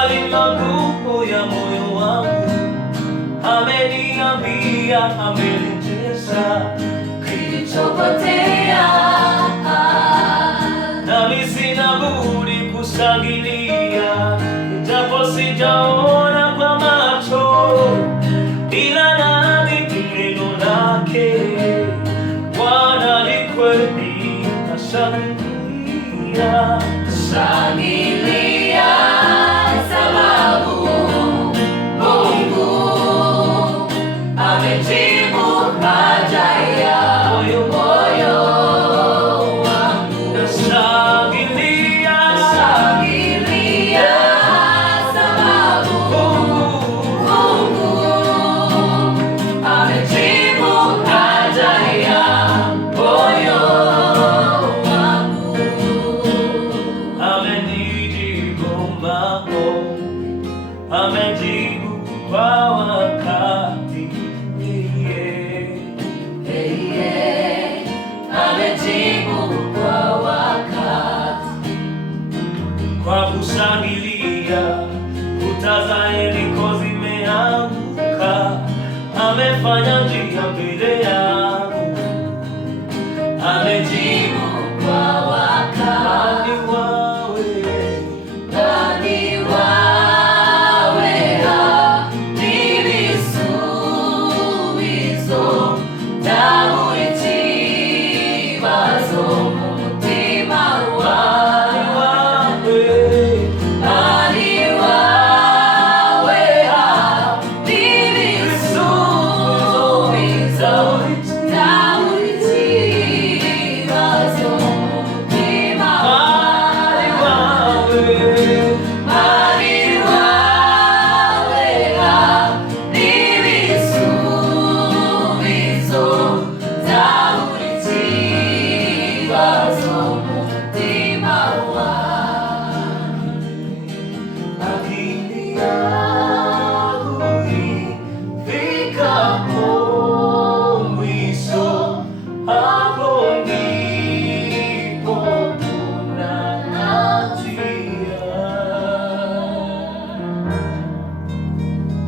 maswali magumu ya moyo wangu, ameniambia, amenijaza kilichopotea, nami sina budi kushangilia, japo sijaona kwa macho, ila naamini neno lake. Bwana ni kweli, nashangilia, shangilia sababu Mungu amejibu haja ya moyo wangu. nashangilia Shangilia sababu Mungu amejibu haja ya moyo wangu. amenijibu maombi, amejibu kwa wakati, Amejibu kwa wakati. kwa kushangilia kuta za Yeriko zimeanguka, amefanya njia mbele yangu, Amejibu kwa wakati. amejibu